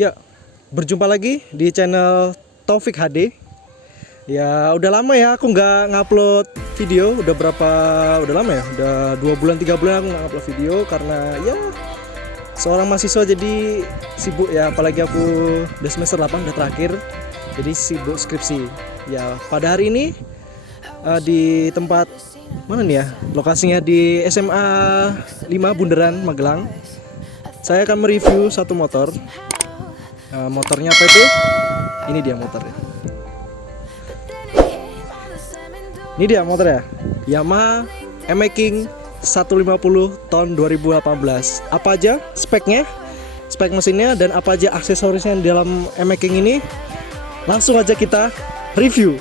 Ya, berjumpa lagi di channel Taufik HD. Ya, udah lama ya aku nggak ngupload video. Udah lama ya? Udah 2 bulan 3 bulan aku nggak ngupload video karena ya seorang mahasiswa jadi sibuk ya. Apalagi aku udah semester 8 udah terakhir, jadi sibuk skripsi. Ya, pada hari ini di tempat mana nih ya? Lokasinya di SMA 5 Bundaran Magelang. Saya akan mereview satu motor. Motornya apa itu? Ini dia motornya. Ini dia motornya. Yamaha M-King 150 tahun 2018. Apa aja speknya? Spek mesinnya dan apa aja aksesorisnya di dalam M-King ini? Langsung aja kita review.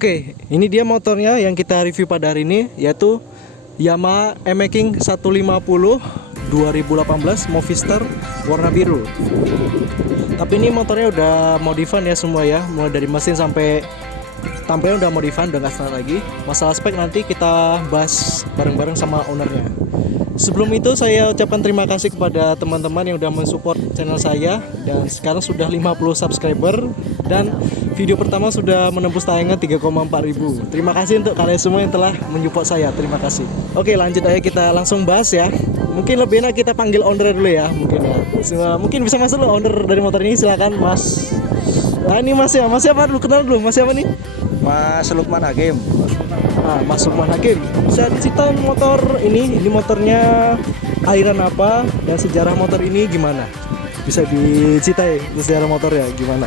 Oke, ini dia motornya yang kita review pada hari ini, yaitu Yamaha M-King 150 2018 Movistar warna biru. Tapi ini motornya udah modifan ya semua ya, mulai dari mesin sampai tampilan udah modifan, udah nggak standar lagi. Masalah spek nanti kita bahas bareng-bareng sama ownernya. Sebelum itu saya ucapkan terima kasih kepada teman-teman yang udah mensupport channel saya, dan sekarang sudah 50 subscriber dan video pertama sudah menembus tayangan 3,4 ribu. Terima kasih untuk kalian semua yang telah menyupport saya. Terima kasih. Oke, lanjut aja kita langsung bahas ya. Mungkin lebih enak kita panggil owner dulu ya, mungkin ya. Mungkin bisa masuk dulu owner dari motor ini, silakan Mas. Nah, ini Mas ya. Mas siapa dulu? Kenal dulu. Mas siapa nih? Mas Lukman Hakim. Mas Lukman Hakim, bisa diceritain motor ini motornya aliran apa dan sejarah motor ini gimana? Bisa diceritain sejarah motornya gimana?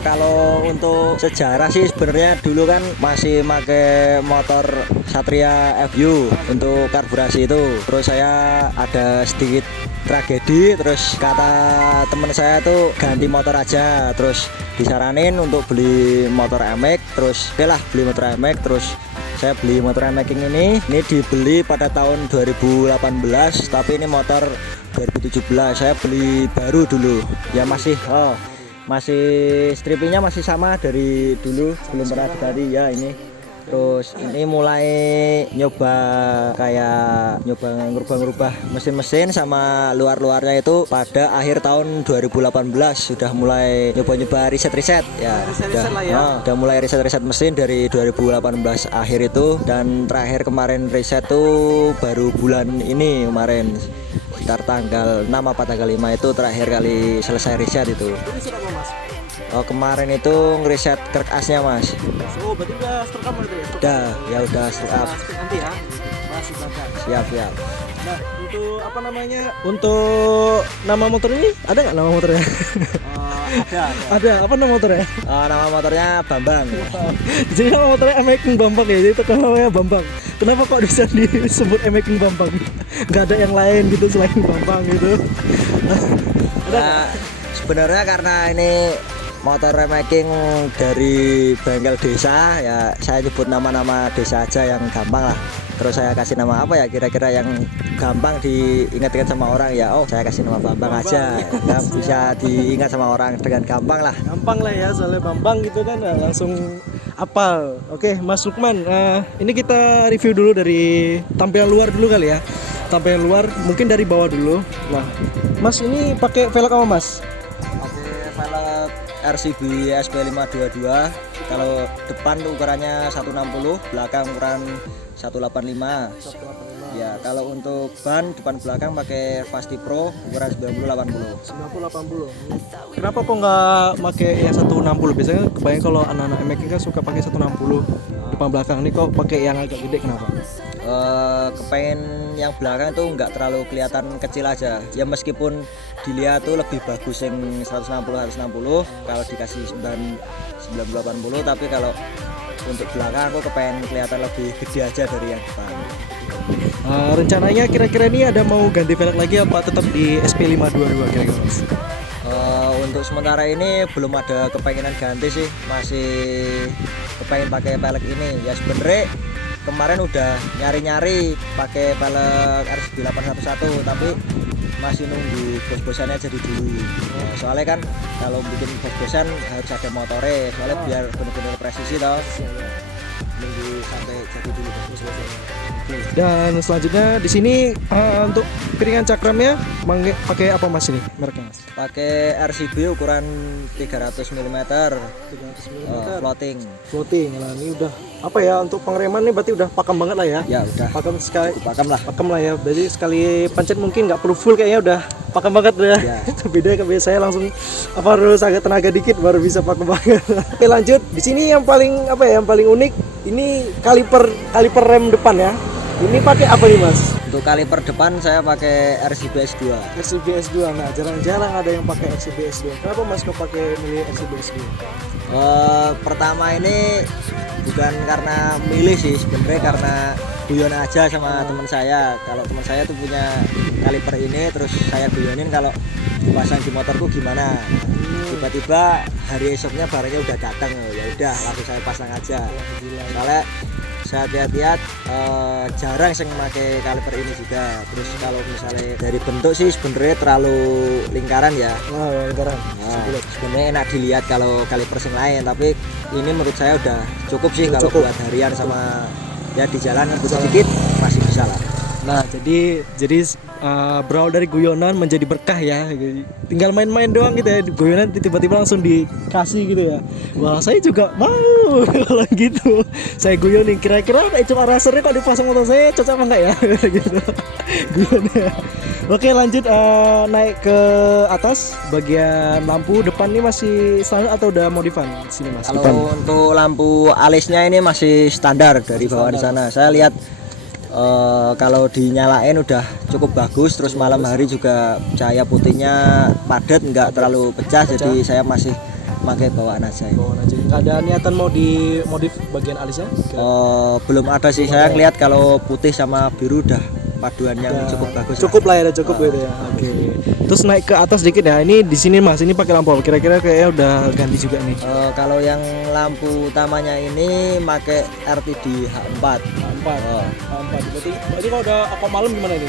Kalau untuk sejarah sih sebenarnya dulu kan masih pakai motor Satria FU untuk karburasi itu. Terus saya ada sedikit tragedi, terus kata teman saya tuh ganti motor aja, terus disaranin untuk beli motor M-King. Terus oke lah, beli motor M-King. Terus saya beli motor M-King ini dibeli pada tahun 2018, tapi ini motor 2017. Saya beli baru dulu ya, masih strippingnya masih sama dari dulu, belum pernah diganti ya ini. Terus ini mulai nyoba ngerubah mesin-mesin sama luar-luarnya itu pada akhir tahun 2018. Sudah mulai nyoba riset-riset ya. Udah mulai riset mesin dari 2018 akhir itu, dan terakhir kemarin riset tuh baru bulan ini kemarin. Sekitar tanggal 6 apa tanggal 5 itu terakhir kali selesai riset itu. Kemarin itu ngeriset kerk asnya Mas. Oh, berarti udah terekam itu ya? Udah setup. Nanti ya. Masih Siap. Nah, untuk apa namanya? Untuk nama motor ini ada nggak nama motornya? Ada. Apa nama motornya? Nama motornya Bambang. Jadi nama motornya M-King Bambang ya. Jadi itu namanya Bambang. Kenapa kok bisa disebut M-King Bambang? Gak ada yang lain gitu selain Bambang gitu? Sebenarnya karena ini motor M-King dari bengkel desa ya, saya nyebut nama-nama desa aja yang gampang lah. Terus saya kasih nama apa ya kira-kira yang gampang diingat-ingat sama orang ya. Saya kasih nama Bambang aja ya, bisa diingat sama orang dengan gampang lah. Gampang lah ya, soalnya Bambang gitu kan langsung apal. Oke, Mas Lukman, ini kita review dulu dari tampilan luar dulu kali ya. Tampilan luar mungkin dari bawah dulu. Nah, Mas ini pakai velg apa Mas? Pakai velg RCB SP522. Kalau depan tuh ukurannya 160, belakang ukuran 185. Ya, kalau untuk ban depan belakang pakai Fasti Pro ukuran 90-80. 90-80. Kenapa kok nggak pakai yang 160? Biasanya kebayang kalau anak-anak M-King kan suka pakai 160 depan belakang. Ini kok pakai yang agak gede, kenapa? Kepengen yang belakang tuh nggak terlalu kelihatan kecil aja ya, meskipun dilihat tuh lebih bagus yang 160 kalau dikasih 90 80, tapi kalau untuk belakang aku kepengen kelihatan lebih gede aja dari yang depan. Rencananya kira-kira ini ada mau ganti velg lagi apa tetap di SP522 kira-kira Mas? Untuk sementara ini belum ada kepengenan ganti sih, masih kepengen pakai pelek ini ya. Sebenarnya kemarin udah nyari-nyari pakai pelek RCB 811 tapi masih nunggu bos-bosannya jadi dulu. Soalnya kan kalau bikin bos-bosan harus ada motornya, soalnya biar benar-benar presisi tau. Nunggu sampai jadi dulu bos-bosannya. Dan selanjutnya di sini untuk piringan cakramnya pakai apa Mas ini mereknya Mas? Pakai RCB ukuran 300 mm, 300 mm. Floating. Nah, ini udah apa ya, untuk pengereman nih berarti udah pakem banget lah ya. Ya udah. Pakem lah ya. Berarti sekali pencet mungkin nggak perlu full, kayaknya udah pakem banget udah. Ya. Beda saya langsung harus agak tenaga dikit baru bisa pakem banget. Oke, lanjut. Di sini yang paling unik ini kaliper rem depan ya. Ini pakai apa nih Mas? Untuk kaliper depan saya pakai RCB S2. RCB S2. Nah, jarang-jarang ada yang pakai RCB S2. Kenapa Mas kok pakai milih RCB S2? Pertama ini bukan karena milih sih, sebenarnya karena guyon aja sama teman saya. Kalau teman saya tuh punya kaliper ini, terus saya guyonin kalau dipasang di motorku gimana. Tiba-tiba hari esoknya barangnya udah datang, ya udah langsung saya pasang aja. Soalnya saya lihat jarang sih memakai kaliper ini juga. Terus kalau misalnya dari bentuk sih sebenarnya terlalu lingkaran ya. Lingkaran. Nah, sebenarnya enak dilihat kalau kaliper sing lain, tapi ini menurut saya udah cukup sih kalau buat harian sama ya di jalan sedikit masih bisa lah. Nah, jadi berawal dari guyonan menjadi berkah ya. Tinggal main-main doang gitu ya, guyonan tiba-tiba langsung dikasih gitu ya. Wah, saya juga mau kalau gitu. Saya guyonin, kira-kira cuma rasernya kalau dipasang motor saya cocok apa enggak ya? Gitu. Guyonnya. Oke, lanjut naik ke atas. Bagian lampu depan ini masih standar atau udah modifan sini Mas? Kalau untuk lampu alisnya ini masih standar dari bawah di sana. Saya lihat kalau dinyalain udah cukup bagus, terus malam hari juga cahaya putihnya padat, nggak terlalu pecah, jadi saya masih pakai bawaan aja. Nggak ada niatan mau dimodif bagian alisnya? Belum ada sih, saya ngeliat kalau putih sama biru udah paduan yang cukup bagus. Cukup lah ya, cukup gitu ya. Oke. Terus naik ke atas dikit ya. Ini di sini Mas, ini pakai lampu kira-kira kayaknya udah ganti juga nih. Kalau yang lampu utamanya ini pakai RTD H4. Berarti kalau udah apa malam gimana ini?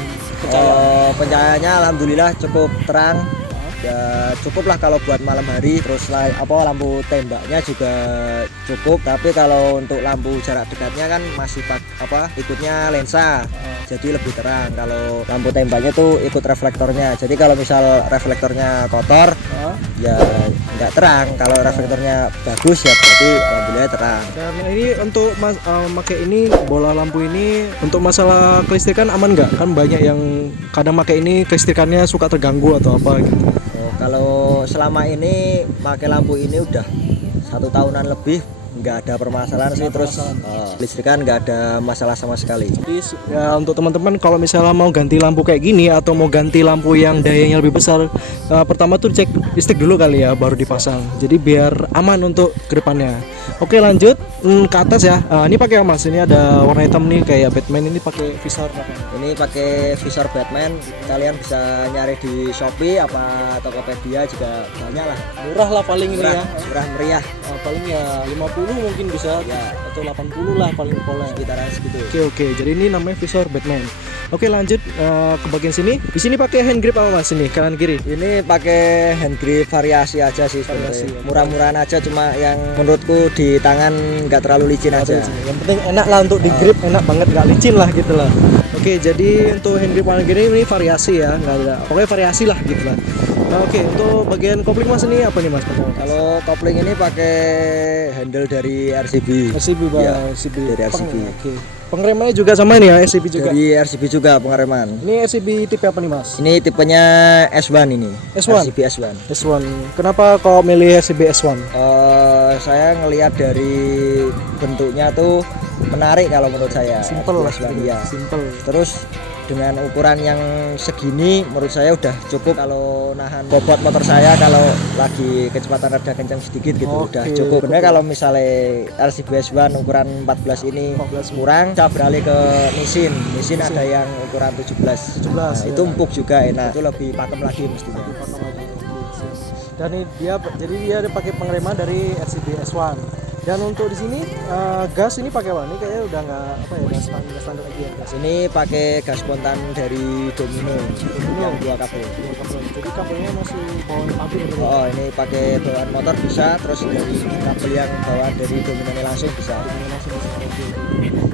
Pencahayaannya alhamdulillah cukup terang. Ya cukup lah kalau buat malam hari. Terus lampu tembaknya juga cukup, tapi kalau untuk lampu jarak dekatnya kan masih ikutnya lensa, jadi lebih terang. Kalau lampu tembaknya tuh ikut reflektornya, jadi kalau misal reflektornya kotor ya nggak terang. Kalau reflektornya bagus ya berarti alhamdulillah terang. Karena ini untuk pakai ini bola lampu ini untuk masalah kelistrikan aman nggak? Kan banyak yang kadang pakai ini kelistrikannya suka terganggu atau apa gitu. Kalau selama ini pakai lampu ini udah 1 tahunan lebih, nggak ada permasalahan sih. Terus listrikan nggak ada masalah sama sekali. Jadi ya untuk teman-teman kalau misalnya mau ganti lampu kayak gini atau mau ganti lampu yang dayanya lebih besar, pertama tuh cek listrik dulu kali ya, baru dipasang. Jadi biar aman untuk kedepannya. Oke, lanjut ke atas ya. Ini pakai Mas, ini ada warna hitam nih kayak Batman, ini pakai visor apa? Ini pakai visor Batman. Kalian bisa nyari di Shopee apa Tokopedia juga banyak lah. Murah lah paling ini ya. Murah meriah. Paling ya 50 mungkin bisa ya, atau 80 lah paling pola. Sekitaran segitu. Oke. Jadi ini namanya visor Batman. Oke, lanjut ke bagian sini. Di sini pakai hand grip apa Mas ini? Kanan kiri. Ini pakai hand grip variasi aja sih sebenarnya. Murah-murahan aja, cuma yang menurutku di tangan nggak terlalu licin aja. Yang penting enak lah untuk di grip, enak banget, nggak licin lah gitu lah. Oke, jadi untuk hand grip kanan kiri ini variasi ya, nggak ada. Pokoknya variasi lah gitu lah. Nah, oke, untuk bagian kopling Mas ini apa nih Mas? Kalau kopling ini pakai handle dari RCB. Ya, RCB. Dari RCB. Oke. Pengeremannya juga sama ini ya, RCB juga. Dari RCB juga pengereman. Ini RCB tipe apa nih Mas? Ini tipenya S1 ini. S1. RCB S1. S1. Kenapa kau milih RCB S1? Saya ngelihat dari bentuknya tuh menarik kalau menurut saya. Simple lah. S1 ya. Simple. Terus dengan ukuran yang segini menurut saya udah cukup kalau nahan bobot motor saya kalau lagi kecepatan rada kencang sedikit gitu. Udah Oke. cukup. Bener kalau misalnya LCBS One ukuran 14 ini 14 kurang, saya beralih ke Nissin ada yang ukuran 17. 17, Nah, ya. itu empuk juga enak, itu lebih pakem lagi mestinya. Potong lagi. Oke, siap. Dan ini dia pakai pengereman dari RCB S1. Dan untuk di sini gas ini pakai apa? Ini kayaknya udah nggak standar lagi ya gas. Ini pakai gas spontan dari Domino yang 2 kabel. Jadi kabelnya masih bawaan pabrik gitu. Oh, ini pakai bawaan motor bisa, terus dari kabel yang bawaan dari Domino ini langsung bisa.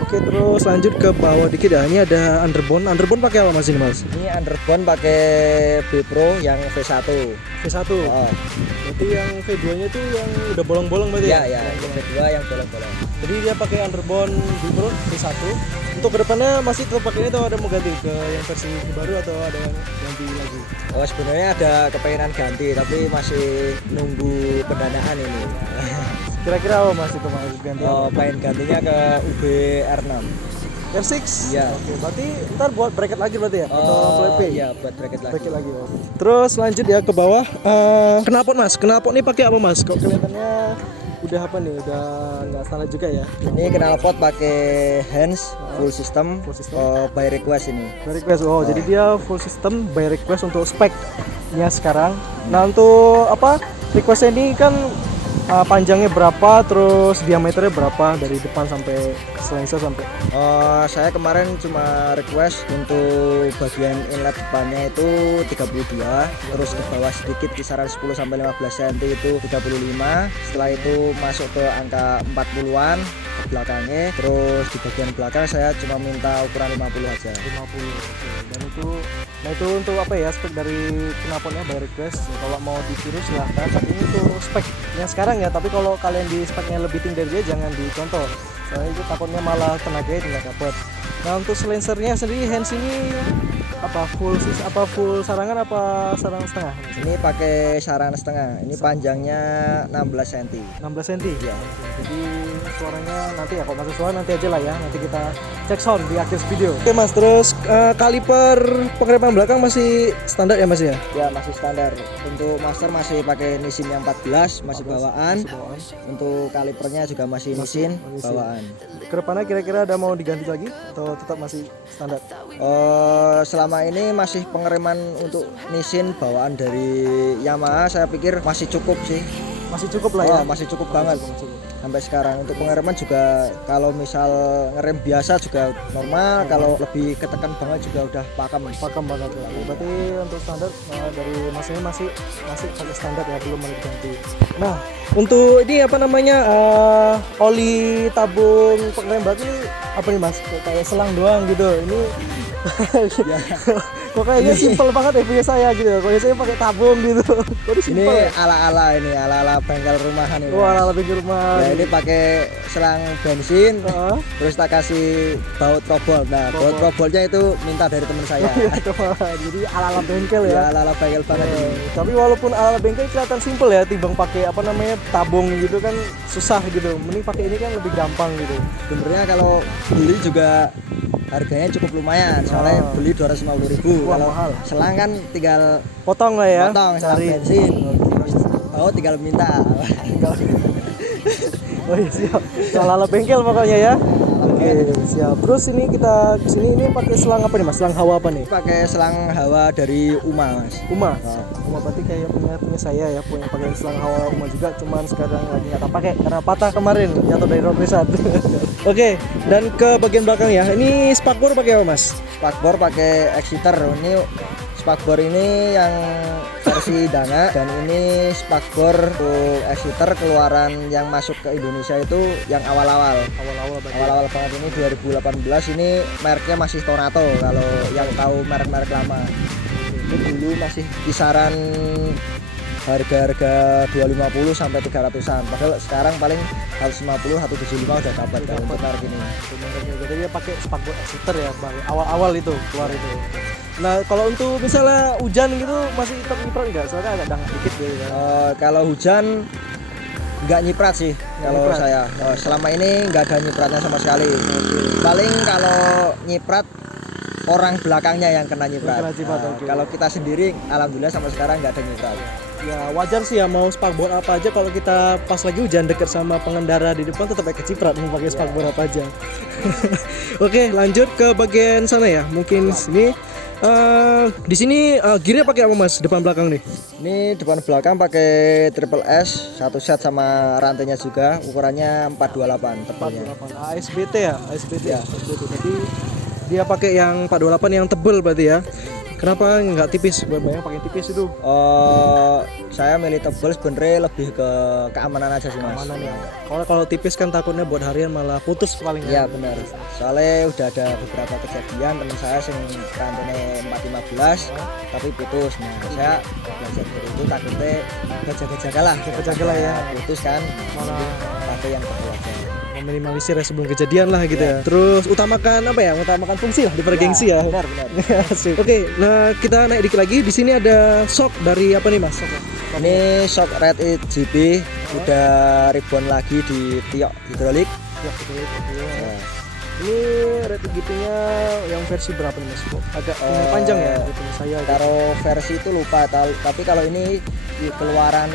Oke, terus lanjut ke bawah dikit ya. Ini ada underbone. Underbone pakai apa Mas ini Mas? Ini underbone pakai B Pro yang V1. V1. Oh, Berarti yang V2-nya itu yang udah bolong-bolong berarti ya yang V2 yang bolong-bolong. Jadi dia pakai underbone Bipro V1. Untuk kedepannya masih tetap pakai ini atau ada mau ganti ke yang versi baru atau ada yang ganti lagi? Oh, sebenarnya ada kepengenan ganti tapi masih nunggu pendanaan ini. Kira-kira apa Mas itu Mas ganti? Oh, pengen gantinya ke UB R6. R6? Iya. Oke, berarti ntar buat bracket lagi berarti ya? Atau flat P? Iya, buat bracket lagi. Bracket lagi. Oke. Terus lanjut ya ke bawah. Knalpot Mas, knalpot nih pakai apa Mas? Kok kelihatannya udah apa nih? Udah nggak standar juga ya? Ini knalpot pakai hands full system, Full system. by request ini. By request. Oh, jadi dia full system by request untuk speknya sekarang. Nah, untuk apa? Requestnya ini kan panjangnya berapa, terus diameternya berapa dari depan sampai slicer sampai. Saya kemarin cuma request untuk bagian inlet depannya itu 32, terus ke bawah sedikit kisaran 10 sampai 15 cm itu 35. Setelah itu masuk ke angka 40-an ke belakangnya, terus di bagian belakang saya cuma minta ukuran 50 aja. 50. Oke. Dan itu untuk apa ya, spek dari knalpotnya by request. Kalau mau ditiru silahkan, tapi ini tuh spek yang sekarang ya, tapi kalau kalian di speknya lebih tinggi dari dia jangan dicontoh, soalnya itu takutnya malah tenaganya tidak dapat. Nah, untuk silencernya sendiri hands ini full sarangan apa sarang setengah? Ini pakai saran setengah, ini panjangnya 16 cm. 16 cm Ya. jadi suaranya nanti ya, kalau masuk suara nanti aja lah ya, nanti kita cek sound di akhir video. Oke Mas, terus kaliper pengereman belakang masih standar ya Mas ya? Ya, masih standar. Untuk master masih pakai Nissin yang 14, masih bawaan. Untuk kalipernya juga masih Nissin bawaan. Kedepannya kira-kira ada mau diganti lagi atau tetap masih standar? Selama ini masih pengereman untuk Nissin bawaan dari Yamaha, saya pikir masih cukup sih. Masih cukup lah ya? Masih cukup banget. Cukup. Sampai sekarang untuk pengereman juga kalau misal ngerem biasa juga normal, kalau lebih ketekan banget juga udah pakem banget ya. Berarti untuk standar dari Mas ini masih pakai standar ya, belum mau diganti. Nah, untuk ini apa namanya, oli tabung pengerem belakang ini apa nih Mas? Kayak selang doang gitu. Ini kok kayaknya simpel banget ya punya saya gitu. Kalau saya pakai tabung gitu. Kok ini simpel ya? ala-ala bengkel rumahan ini. Wah, ala pinggir rumah. Ya, ini pakai selang bensin, terus tak kasih baut trobol. Nah, baut trobolnya itu minta dari teman saya. Jadi ala-ala bengkel ya. Ya, ala-ala bengkel banget ini. Tapi walaupun ala bengkel kelihatan simpel ya, timbang pakai apa namanya tabung gitu kan susah gitu. Mending pakai ini kan lebih gampang gitu. Sebenarnya kalau beli juga harganya cukup lumayan, soalnya beli 250.000. Wah, kalau mahal. selang kan tinggal Potong lah ya. potong selang bensin, terus baut tinggal minta. Oh iya, siap. Ala-ala bengkel pokoknya ya. Oke, siap. Terus ini kita kesini ini pakai selang apa nih Mas? Selang hawa apa nih? Pakai selang hawa dari Uma, Mas. Uma. Oh. Uma berarti kayak punya saya ya, punya pakai selang hawa Uma juga, cuman sekarang lagi nggak pakai karena patah kemarin jatuh dari road riset. Oke, dan ke bagian belakang ya. Ini spakbor pakai apa Mas? Spakbor pakai Exciter. Ini spakbor ini yang versi Dana, dan ini spakbor untuk Exciter keluaran yang masuk ke Indonesia itu yang awal-awal banget. Ini 2018, ini mereknya masih Tonato kalau yang tahu merek-merek lama. Itu dulu masih kisaran harga 250 sampai 300-an. Padahal sekarang paling 150, 175 udah dapat kalau untuk merek ini. Jadi dia pakai spakbor Exciter ya, Bang. Awal-awal itu keluar itu. Nah, kalau untuk misalnya hujan gitu masih tetap nyiprat enggak? Soalnya agak dangkal dikit gitu kan. Kalau hujan nggak nyiprat sih kalau nyiprat. saya. Selama ini nggak ada nyipratnya sama sekali. Paling kalau nyiprat orang belakangnya yang kena nyiprat. Kena nyiprat, Nah, oke. kalau kita sendiri alhamdulillah sampai sekarang nggak ada nyiprat. Ya wajar sih ya, mau spakbor apa aja kalau kita pas lagi hujan deket sama pengendara di depan tetap keciprat mau pakai spakbor apa aja. Oke, lanjut ke bagian sana ya. Mungkin sini di sini gearnya pakai apa Mas? Depan belakang nih. Ini depan belakang pakai triple S, satu set sama rantainya juga, ukurannya 428 tebalnya. 428 ASBT ya, ASBT ya. ASBT. Jadi dia pakai yang 428 yang tebel berarti ya. Kenapa nggak tipis? Banyak pakai tipis itu. Saya milih tebal sebenarnya lebih ke keamanan aja sih mas. Keamanan ya. Kalau tipis kan takutnya buat harian malah putus paling. Iya benar. Soalnya udah ada beberapa kejadian teman saya yang rantainya 415 tapi putus. Nah saya belajar dari itu takutnya jaga-jaga lah. Jaga-jaga lah ya. Putus kan Malah pakai yang tebal aja. meminimalisir ya sebelum kejadian lah gitu ya. Terus utamakan apa ya? Utamakan fungsi lah daripada gengsi ya. Benar. Asik. Oke, nah kita naik dikit lagi. Di sini ada shock dari apa nih Mas? Ini shock Red It GP udah ribbon lagi di tiok hidrolik. Ya, betul, betul. Ya. Ini rating GP-nya yang versi berapa nih Mas? Kok agak panjang ya rating saya. Taruh versi itu lupa tapi kalau ini di keluaran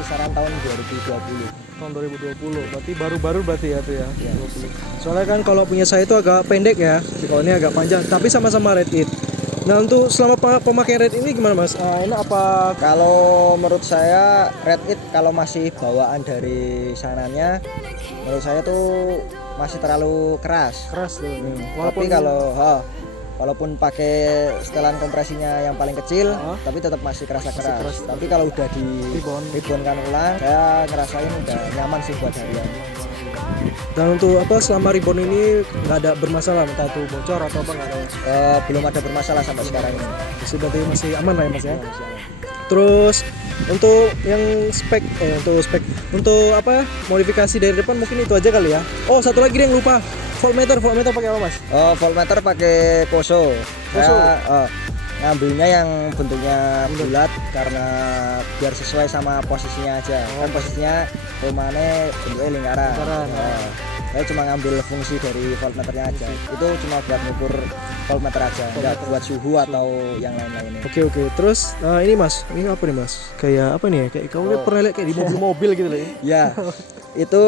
kisaran tahun 2020. Tahun 2020. Berarti baru-baru berarti ya tuh ya. Ya. 20. Soalnya kan kalau punya saya itu agak pendek ya. Kalau ini agak panjang, tapi sama-sama Red It. Nah, untuk selama pemakaian Red ini gimana Mas? Enak apa? Kalau menurut saya Red It kalau masih bawaan dari sananya menurut saya tuh masih terlalu keras. Keras tuh. Tapi kalau walaupun pakai setelan kompresinya yang paling kecil tapi tetap masih kerasa keras. Tapi kalau udah di ribbonkan ulang saya ngerasain udah nyaman sih buat harian. Dan untuk apa selama ribbon ini nggak ada bermasalah entah itu bocor atau apa nggak ada ya? Belum ada bermasalah sampai sekarang ini. Berarti masih aman lah ya Mas ya. Terus untuk yang untuk apa modifikasi dari depan mungkin itu aja kali ya. Oh satu lagi yang lupa, voltmeter pakai apa Mas? Voltmeter pakai Koso. Saya ngambilnya yang bentuknya bulat karena biar sesuai sama posisinya aja. Kan posisinya rumahnya bentuknya lingkaran. Saya cuma ngambil fungsi dari voltmeternya aja. Itu cuma buat ngukur voltmeter aja, enggak buat suhu atau yang lain-lainnya. Oke. Terus ini Mas, ini apa nih Mas? Kayak apa nih ya? Kayak kamu pernah lihat kayak di mobil-mobil gitu loh. Ya. Itu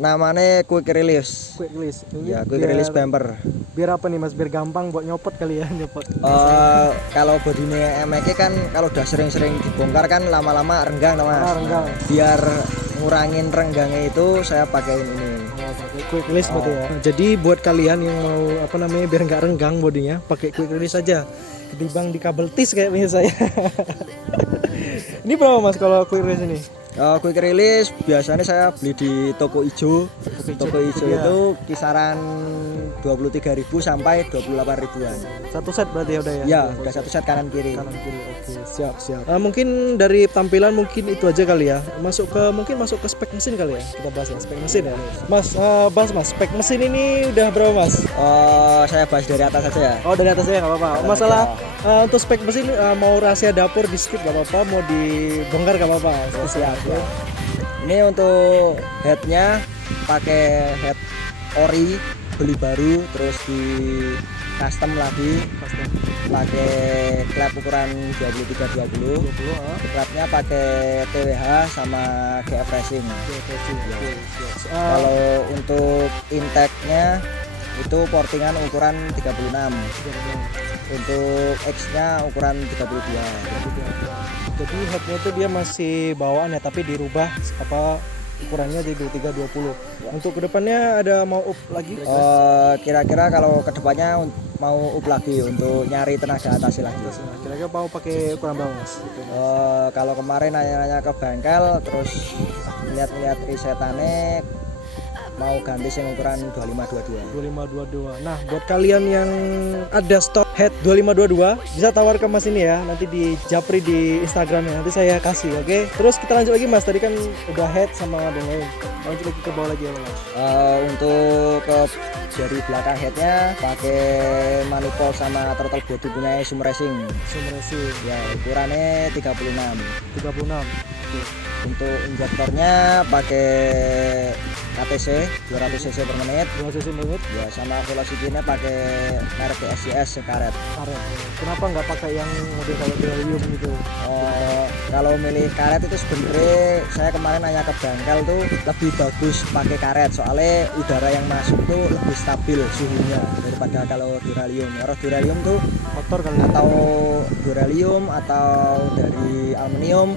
namanya quick release. Quick release. Ya, quick release bumper. Biar apa nih Mas? Biar gampang buat nyopot kali ya, nyopot. Kalau bodinya MX kan kalau udah sering-sering dibongkar kan lama-lama renggang Mas. Renggang. Biar ngurangin renggangnya itu saya pakai ini. Pakai quick release berarti ya. Jadi buat kalian yang mau apa namanya biar nggak renggang bodinya, pakai quick release aja. Ketimbang di kabel tis kayak punya saya. Ini berapa Mas kalau quick release ini? Quick release biasanya saya beli di toko ijo. Toko ijo itu kisaran 23.000 sampai 28.000-an. Satu set berarti ya udah ya? Ya, udah satu set kanan kiri. Kanan kiri. Oke, siap. Mungkin dari tampilan mungkin itu aja kali ya. Masuk ke spek mesin kali ya. Kita bahas ya spek mesin ya. Mas, bahas Mas, spek mesin ini udah berapa Mas? Saya bahas dari atas aja ya. Oh, dari atasnya nggak apa-apa. Masalah untuk spek mesin mau rahasia dapur di skip nggak apa-apa, mau dibongkar nggak apa-apa. Siap. Ini untuk headnya pakai head ori beli baru terus di custom lagi pakai klep ukuran 2320 klepnya pakai TWH sama GF Racing. Kalau untuk intake-nya itu portingan ukuran 36 untuk X-nya ukuran 32. Jadi headnya itu dia masih bawaan ya, tapi dirubah apa ukurannya jadi 2320. Untuk kedepannya ada mau up lagi? Kira-kira kalau kedepannya mau up lagi untuk nyari tenaga atas lagi. Kira-kira mau pakai ukuran berapa Mas? Kalau kemarin nanya-nanya ke bengkel terus lihat-lihat risetannya mau ganti yang ukuran 2522. 2522. Nah, buat kalian yang ada stok head 2522 bisa tawar ke Mas ini ya, nanti di Japri di Instagramnya nanti saya kasih, oke? Terus kita lanjut lagi Mas, tadi kan udah head sama dan lain, lanjut lagi ke bawah lagi ya Mas. Untuk ke dari belakang headnya pakai manifold sama throttle body punya Sumo Racing. Sumo Racing Ya ukurannya 36. 36. Oke. Untuk injektornya pakai KTC 200 cc per menit. 2 cc menit. Ya sama velocity-nya pakai merek DSCS sekaret. Karet. Kenapa nggak pakai yang model kayak Duralium gitu? Kalau milih karet itu sebenarnya saya kemarin nanya ke bengkel tuh lebih bagus pakai karet soalnya udara yang masuk tuh lebih stabil suhunya daripada kalau Duralium. Kalau Duralium tuh Motor kali atau Duralium atau dari aluminium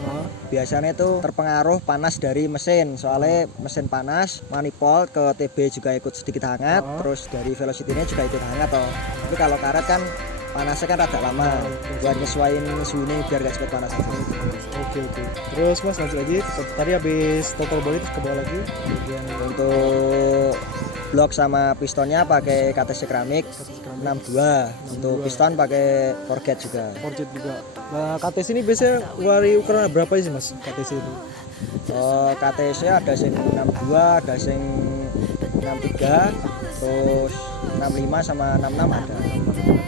biasanya itu terpengaruh panas dari mesin, soalnya mesin panas, manifold ke TB juga ikut sedikit hangat, terus dari velocity-nya juga ikut hangat toh. Tapi kalau karet kan panasnya kan rada lama buat nyesuaiin suhunya biar gak cepet panas aja. Oke. Terus Mas lanjut lagi, tadi habis total body terus ke bawah lagi. Bagian Untuk blok sama pistonnya pakai KTC keramik 62. Untuk piston pakai forget juga. Forget juga. Nah, KTC ini biasanya wari ukuran berapa sih Mas KTC itu? KTC ada sing 62, ada sing 63, terus 65 sama 66 ada.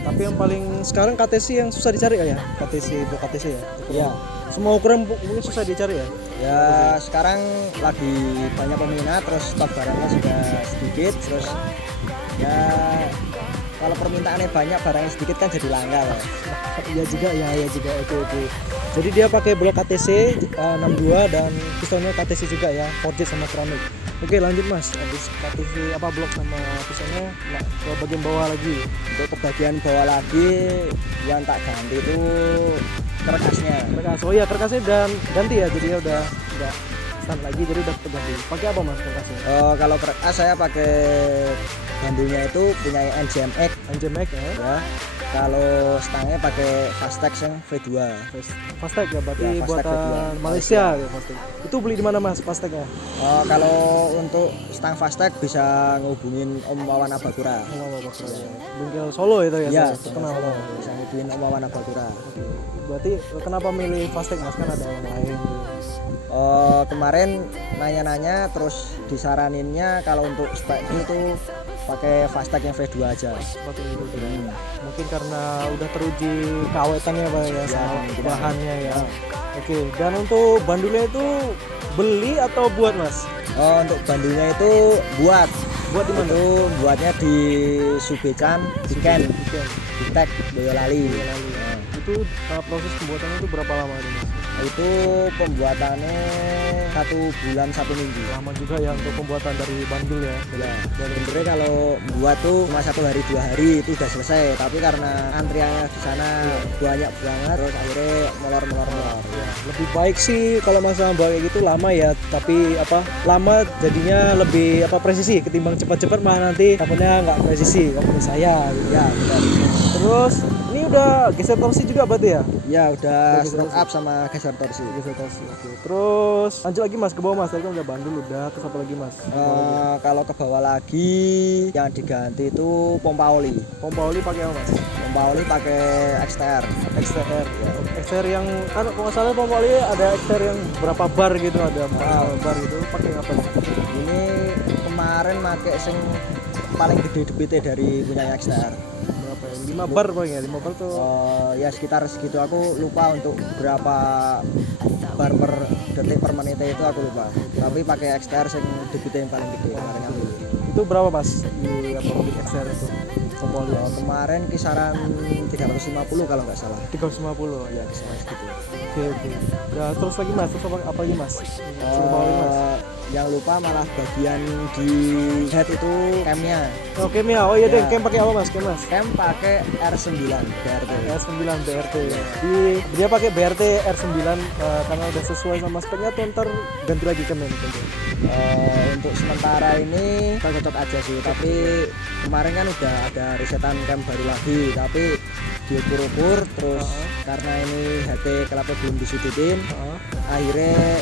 Tapi yang paling sekarang KTC yang susah dicari ya? KTC blok KTC ya? Iya. Semua ukuran mungkin susah dicari ya? Ya sekarang lagi banyak peminat, terus stok barangnya juga sedikit, terus ya kalau permintaannya banyak barangnya sedikit kan jadi langka lah. Iya juga ya oke. Jadi dia pakai blok KTC 62 dan pistonnya KTC juga ya, forget sama keramik. Oke lanjut Mas, habis KTC blok sama pistonnya ke bagian bawah lagi. Untuk bagian bawah lagi yang tak ganti itu kerkasnya. Oh iya kerkasnya dan ganti ya, jadi udah enggak stand lagi, jadi udah terganti. Pakai apa Mas kerkasnya? Kalau kerkas saya pakai bandulnya itu punya NGMX ya. Kalau stangnya pakai Fastex yang V2. Fastex ya, berarti Ya, Fastex buatan V2. Malaysia ya Fastex. Itu beli di mana Mas Fastexnya? Kalau untuk stang Fastex bisa ngubungin Om Wawan Abakura. Bengkel Solo itu ya? Iya, terkenal. bisa ngubungin Om Wawan Abakura. Berarti kenapa milih Fastex Mas, kan ada yang lain? Kemarin nanya-nanya terus disaraninnya kalau untuk spek itu pakai Fastex yang V2 aja. Seperti itu. Mungkin karena udah teruji keawetannya Pak ya, sama bahannya ya. Oke, dan untuk bandulnya itu beli atau buat Mas? Untuk bandulnya itu buat di mana? Itu buatnya di Subecan, Diken, Tek, Boyolali. Itu proses pembuatannya itu berapa lama ini Mas? Itu pembuatannya 1 bulan 1 minggu. Lama juga ya untuk pembuatan dari bandul ya. Ya, sebenarnya kalau buat tuh cuma 1 hari 2 hari itu udah selesai. Tapi karena antriannya di sana banyak banget, terus akhirnya molor. Ya, lebih baik sih kalau masalah buat kayak gitu lama ya. Tapi lama jadinya lebih presisi ketimbang cepat-cepat malah nanti takutnya nggak presisi kalau menurut saya. Gitu. Ya, benar. Terus ini udah geser torsi juga berarti ya? Ya udah stroke up sama geser torsi. Oke. Terus lanjut lagi Mas ke bawah Mas. Tadi kan udah bandul udah, terus apa lagi Mas? Kalau ke bawah lagi yang diganti itu pompa oli. Pompa oli pakai apa Mas? Pompa oli pakai XTR. XTR ya. XTR yang kan kalau nggak salah pompa oli ada XTR yang berapa bar gitu, ada 4 bar gitu. Pakai apa sih? Ini kemarin pakai sing paling gede debitnya dari punya XTR. Berapa ya? 5 bar paling ya? 5 bar tuh ya sekitar segitu, aku lupa untuk berapa bar per detik per menitnya itu aku lupa. Tapi pakai XTR sing debitnya yang paling gede kemarin aku. Itu berapa Mas di mobil XTR itu? Pompa oli. Kemarin kisaran 350 kalau nggak salah. 350 Ya kisaran segitu. Oke. Ya terus lagi Mas, terus apa lagi Mas? Yang lupa malah bagian di head itu camnya. Oke Mia, oh iya deh, cam pakai apa Mas? Cam pakai R9 BRT. R9 BRT. Dia pakai BRT R9 karena udah sesuai sama speknya tuh, ntar ganti lagi cam ini. Untuk sementara ini kita cocok aja sih, tapi kemarin kan udah ada risetan cam baru lagi, tapi diukur-ukur terus karena ini HT kelapa belum disudutin, akhirnya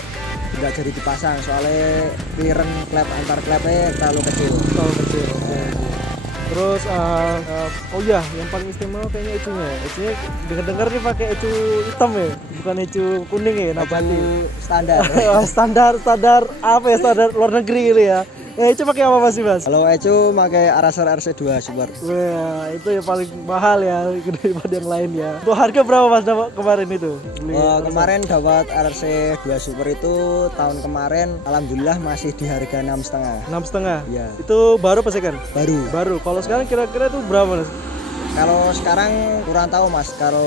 nggak jadi dipasang soalnya clearance klep antar klepnya terlalu kecil. Terus oh iya, yang paling istimewa kayaknya ecunya. Ecunya dengar-dengar nih pakai ecu hitam ya, bukan ecu kuning ya, nabati. Standar. standar apa ya, standar luar negeri gitu ya. Ecu pakai apa Mas Mas? Kalau Ecu pakai Araser RC2 Super. Wah, itu yang paling mahal ya daripada yang lain ya. Untuk harga berapa Mas dapat kemarin itu? Kemarin dapat RC2 Super itu tahun kemarin alhamdulillah masih di harga 6,5. 6,5. Iya. Itu baru apa second? Baru. Baru. Kalau sekarang kira-kira itu berapa Mas? Kalau sekarang kurang tahu Mas, kalau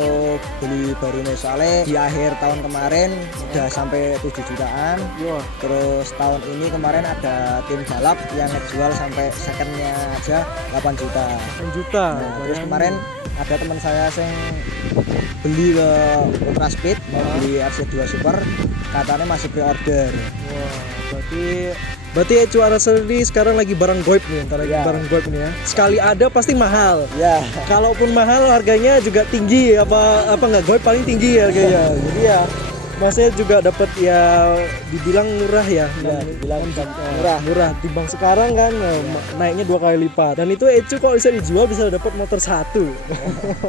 beli baru nih soalnya di akhir tahun kemarin udah sampai 7 jutaan. Wah. Terus tahun ini kemarin ada tim balap yang ngejual sampai secondnya aja 8 juta. 8 juta. Nah, terus kemarin ada teman saya yang beli ke Ultra Speed mau beli RC2 Super, katanya masih pre-order. Wah, berarti Ecu Araser ini sekarang lagi barang goib nih, entar lagi Ya. barang goib nih ya. Sekali ada pasti mahal. Ya. Kalaupun mahal harganya juga tinggi, apa nggak goib paling tinggi harganya. Jadi ya Masnya juga dapat ya dibilang murah ya. Ya, dibilang Murah timbang sekarang kan naiknya 2 kali lipat. Dan itu Ecu kalau bisa dijual bisa dapat motor 1.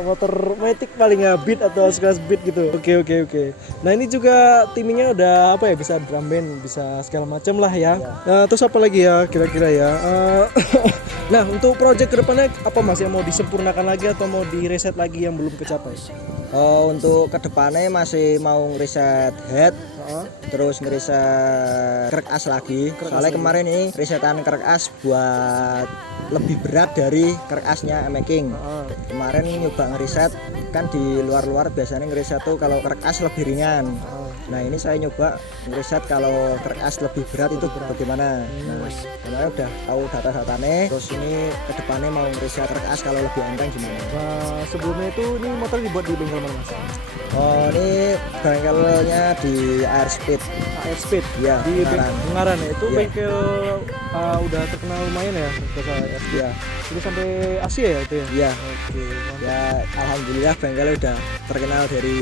Motor Matic paling ya Beat atau sekelas Beat gitu. Oke. Nah, ini juga timingnya udah apa ya, bisa drum band, bisa segala macam lah ya. Nah, terus apa lagi ya kira-kira ya? Nah, untuk project kedepannya apa Mas yang mau disempurnakan lagi atau mau direset lagi yang belum kecapai? Untuk kedepannya masih mau ngeriset head, terus ngeriset krek as lagi. Soalnya kemarin ini risetan krek as buat lebih berat dari krek asnya making. Kemarin nyoba ngeriset kan di luar-luar biasanya ngeriset tuh kalau krek as lebih ringan. Nah ini saya nyoba ngeriset kalau krek as lebih berat itu bagaimana. Nah kemarin udah tahu data-datanya. Terus ini kedepannya mau ngeriset krek as kalau lebih enteng gimana. Nah, sebelumnya itu ini motor dibuat di bengkel mana Mas? Ini bengkelnya di Air Speed. Air Speed Ya, di Ungaran. Ungaran ya. Itu Iya. bengkel udah terkenal lumayan ya jasa Air Speed. Ya, Itu sampai Asia ya itu ya. ya, Oke, mantap. ya alhamdulillah bengkelnya udah terkenal dari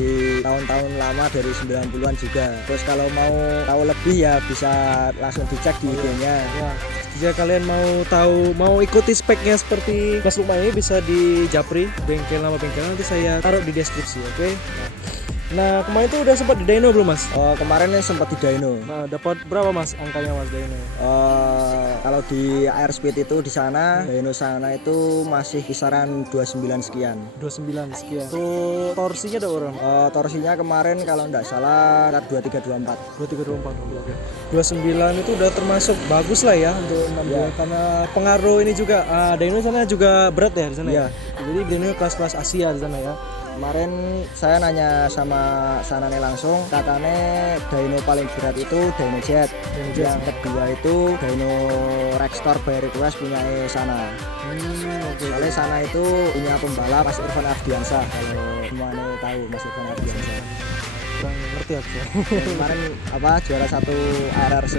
tahun-tahun lama dari 90-an juga. Terus kalau mau tahu lebih ya bisa langsung dicek di IG-nya. Ya, jika kalian mau ikuti speknya seperti Mas Lukman ini bisa di Japri, bengkel nama bengkelnya nanti saya taruh di deskripsi, oke? Nah, kemarin itu udah sempat di dyno belum Mas? Kemarin sempat di dyno. Nah, dapat berapa Mas angkanya Mas dyno? Kalau di Air Speed itu di sana, dyno sana itu masih kisaran 29 sekian. 29 sekian. Tuh torsinya ada orang? Torsinya kemarin kalau nggak salah 2324. 2324 oke. 29 itu udah termasuk bagus lah ya untuk 6 bulan karena pengaruh ini juga dyno sana juga berat ya di sana ya. Jadi dyno kelas-kelas Asia di sana ya. Kemarin saya nanya sama sanane langsung, katanya dyno paling berat itu dyno Jet. Yang kedua itu dyno Rextor by Request punya sana. Soalnya sana itu punya pembalap Mas Irfan Ardiansyah, kalau semuanya tahu Mas Irfan Ardiansyah. Kurang ngerti aku. Kemarin juara 1 ARRC.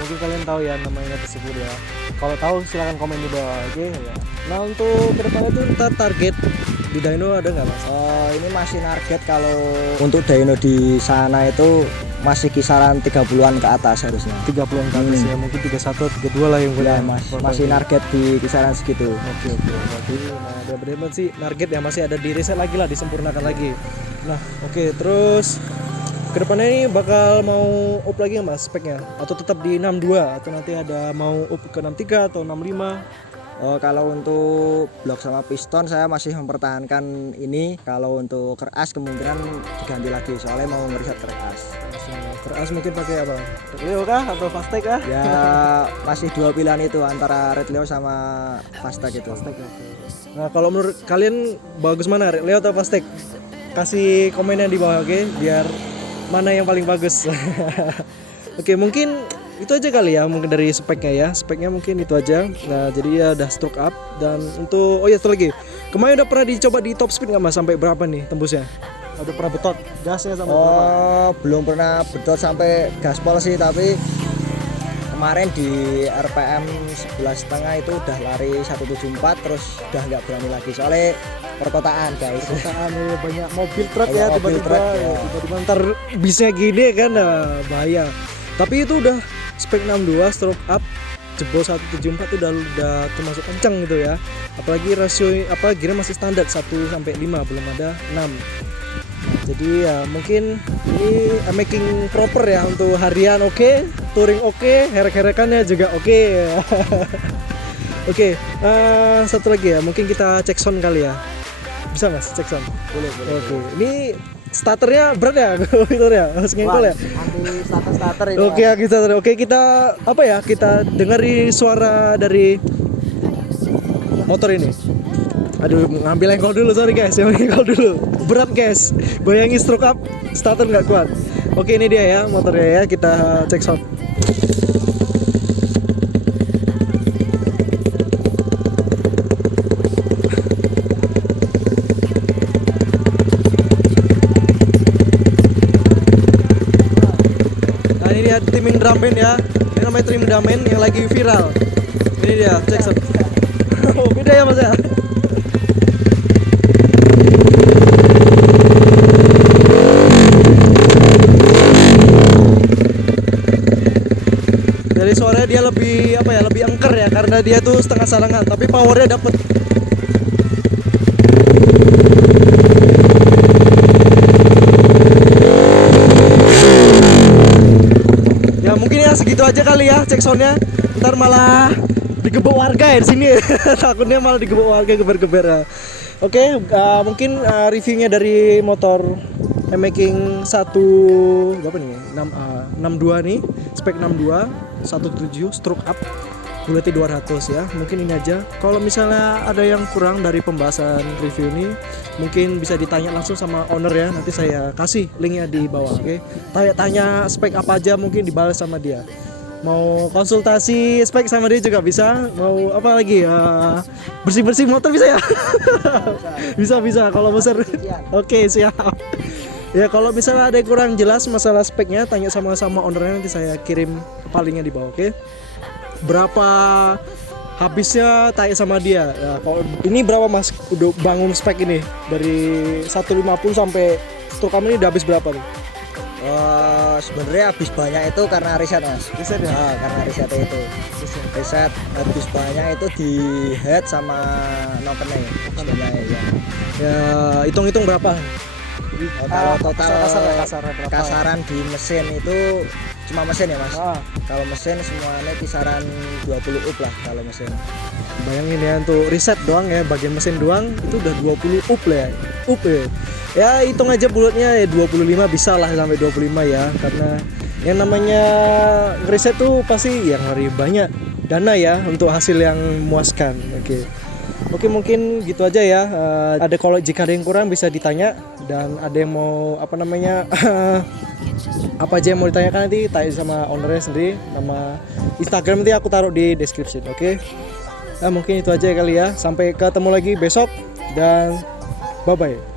Mungkin kalian tahu ya namanya tersebut ya. Kalau tahu silakan komen di bawah, oke ya. Nah, untuk kedepannya itu ntar target di dyno ada nggak Mas? Ini masih target kalau untuk dyno di sana itu masih kisaran 30-an ke atas harusnya. 30-an ke atas ya, mungkin 31, 32 lah yang Ya, punya. masih target di kisaran segitu. Oke. Berarti nah ada benar sih target ya, masih ada di reset lagi lah, disempurnakan lagi. Nah, oke, terus kedepannya ini bakal mau up lagi nggak Mas speknya? Atau tetap di 62 atau nanti ada mau up ke 63 atau 65? Kalau untuk blok sama piston saya masih mempertahankan ini. Kalau untuk keras kemungkinan diganti lagi soalnya mau ngeriset keras. Keras mungkin pakai apa? Red Leo kah atau Fastech kah? Ya masih dua pilihan itu antara Red Leo sama Fastech itu. Nah, kalau menurut kalian bagus mana, Red Leo atau Fastech? Kasih komennya di bawah, oke? Biar mana yang paling bagus. Oke, mungkin itu aja kali ya, mungkin dari speknya mungkin itu aja. Nah, jadi ya udah stroke up. Dan untuk satu lagi, kemarin udah pernah dicoba di top speed nggak Mas, sampai berapa nih tembusnya? Udah pernah betot gasnya sampai berapa? Belum pernah betot sampai gaspol sih, tapi kemarin di RPM 11,5 itu udah lari 174, terus udah nggak berani lagi soalnya perkotaan guys. Perkotaan ya, banyak mobil truk Banyak ya, mobil tiba-tiba truk, ya. tiba-tiba ntar bisnya gini kan, bahaya. Tapi itu udah spek 62 stroke up jebol 174 tuh udah termasuk kencang gitu ya. Apalagi rasio gearnya masih standar 1 sampai 5, belum ada 6. Jadi ya mungkin ini making proper ya untuk harian oke, touring oke, herek-herekannya juga oke. Oke, satu lagi ya, mungkin kita cek sound kali ya. Bisa mas, cek sound? Boleh. Oke, ini starternya berat ya, gitu ya, harus ngengkol ya. Anti starter itu. Oke, oke kita apa ya? Kita dengari suara dari motor ini. Aduh, ngambil engkol dulu, sorry guys, yang engkol dulu. Berat guys, bayangin stroke up, starter nggak kuat. Oke, ini dia ya motornya ya, kita cek sound. Nah ini dia timing drum band ya, ini namanya timing drum band yang lagi viral. Ini dia, cek sound. Oh, beda ya mas ya. Dari suaranya dia lebih apa ya, lebih angker ya, karena dia tuh setengah sarangan tapi powernya dapet. Ya mungkin ya segitu aja kali ya cek soundnya, ntar malah digebuk warga ya di sini. Takutnya malah digebuk warga, geber-geber ya. Oke, mungkin reviewnya dari motor making 1 berapa nih? 62 nih, spek 62 17 stroke up, bulatnya 200 ya. Mungkin ini aja. Kalau misalnya ada yang kurang dari pembahasan review ini, mungkin bisa ditanya langsung sama owner ya. Nanti saya kasih linknya di bawah. Oke, tanya spek apa aja, mungkin dibalas sama dia. Mau konsultasi spek sama dia juga bisa. Mau apa lagi? Bersih-bersih motor bisa ya? bisa kalau besar. Oke, siap. Ya kalau misalnya ada yang kurang jelas masalah speknya, tanya sama ownernya, nanti saya kirim linknya di bawah. Oke. Berapa habisnya tanya sama dia. Nah, kalau ini berapa mas udah bangun spek ini dari 150 sampai stroke ini udah habis berapa nih? Sebenarnya habis banyak itu karena riset mas. Riset ya? Karena risetnya itu. Riset habis banyak itu di head sama nokennya sebenarnya. Ya hitung-hitung berapa? Kalau total berapa? kasaran di mesin itu cuma mesin ya mas. Kalau mesin semuanya kisaran 20 up lah kalau mesin. Bayangin ya, untuk riset doang ya, bagian mesin doang itu udah 20 up lah ya. Up ya. Ya hitung aja bulatnya ya 25 bisa lah sampai 25 ya, karena yang namanya riset tuh pasti yang hari banyak dana ya untuk hasil yang memuaskan. Oke, mungkin gitu aja ya. Ada kalau jika ada yang kurang bisa ditanya, dan ada yang mau apa namanya apa aja yang mau ditanyakan nanti tanya sama ownernya sendiri. Nama Instagram nanti aku taruh di description. Oke. Nah, mungkin itu aja kali ya. Sampai ketemu lagi besok dan bye bye.